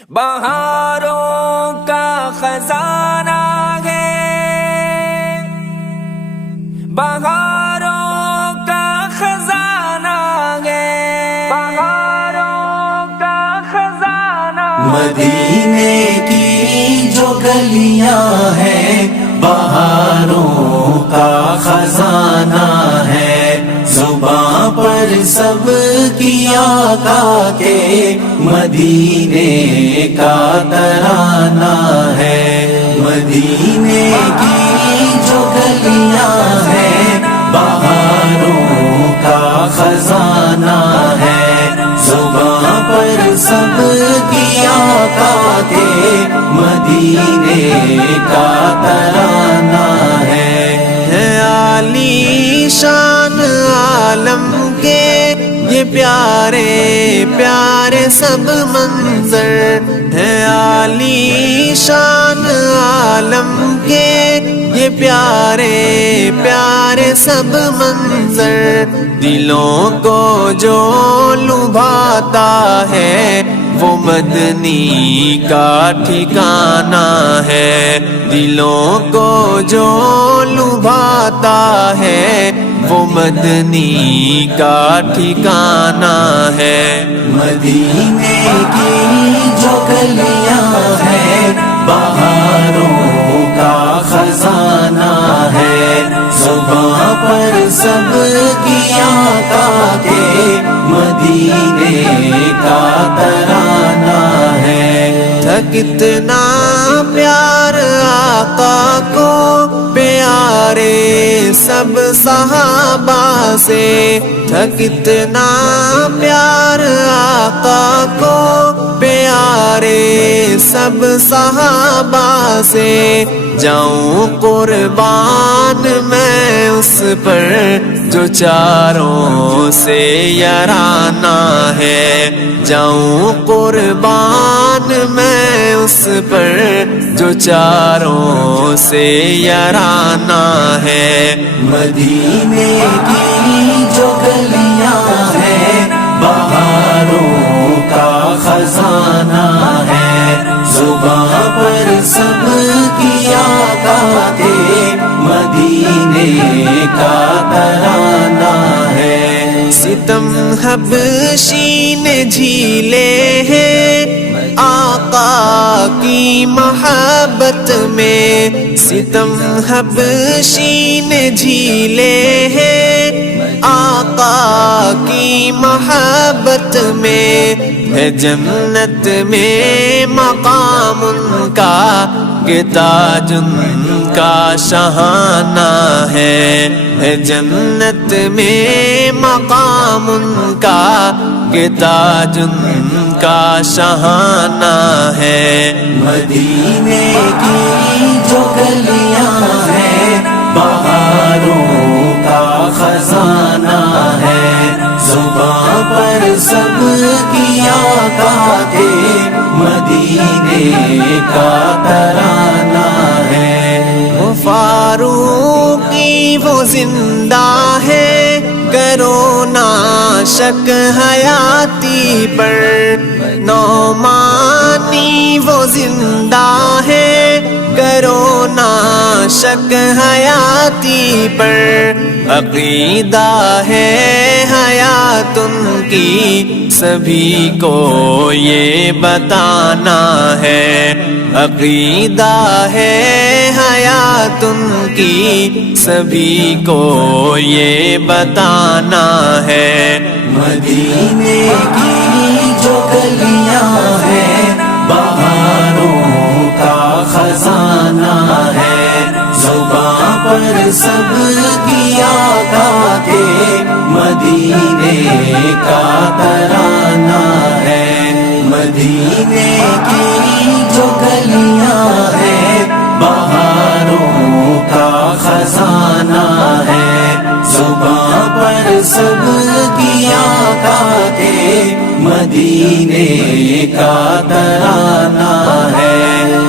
بہاروں کا خزانہ ہے، بہاروں کا خزانہ ہے، بہاروں کا خزانہ مدینے کی جو گلیاں ہیں بہاروں کا خزانہ ہے، زباں پر سب کی آقا کے مدینے کا ترانہ ہے۔ مدینے کی جو گلیاں ہیں بہاروں کا خزانہ ہے، زباں پر سب کی آقا کے مدینے کا ترانہ ہے۔ عالی شان عالم کے یہ پیارے پیارے سب منظر ہے، عالی شان عالم کے یہ پیارے پیارے سب منظر، دلوں کو جو لبھاتا ہے وہ مدنی کا ٹھکانہ ہے، دلوں کو جو لبھاتا ہے وہ مدنی کا ٹھکانہ ہے۔ مدینے کی جو گلیاں ہیں بہاروں کا خزانہ ہے، زباں پر سب کی آقا کے مدینے کا ترانہ ہے۔ تھا کتنا پیار آقا کو پیارے سب صحابہ سے، تھا کتنا پیار آقا کو پیارے سب صحابہ سے، جاؤں قربان میں اس پر جو چاروں سے یارانہ ہے، جاؤں قربان میں اس پر جو چاروں سے یارانہ ہے۔ مدینے کی جو گلیاں ہیں بہاروں کا خزانہ ہے، زباں پر سب کی آقا کے مدینے کا ترانہ ہے۔ ستم حبشی نے جھیلے ہیں آقا کی محبت میں، ستم حبشی نے جھیلے ہیں آقا کی محبت میں، ہے جنت میں مقام ان کا کہ تاج ان کا شہانہ ہے جنت میں مقام ان کا کہ تاج ان کا شہانہ ہے۔ مدینے کی جو گلیاں ہیں بہاروں کا خزانہ ہے، زباں پر سب کی آقا کے مدینے کا ترانہ ہے۔ وہ فاروقی وہ زندہ ہے، کرو نا شک حیاتی پر، نعمانی وہ زندہ ہے، کرو نا شک حیاتی پر، عقیدہ ہے حیات ان کی سبھی کو یہ بتانا ہے، عقیدہ ہے حیات ان کی سبھی کو یہ بتانا ہے۔ مدینے کی جو گلیاں ہیں بہاروں کا خزانہ ہے، زباں پر سب کی آقا کے مدینے کا ترانہ ہے۔ مدینے کی جو گلیاں ہیں بہاروں کا خزانہ ہے، زباں پر سب کی آقا کے مدینے کا ترانہ ہے۔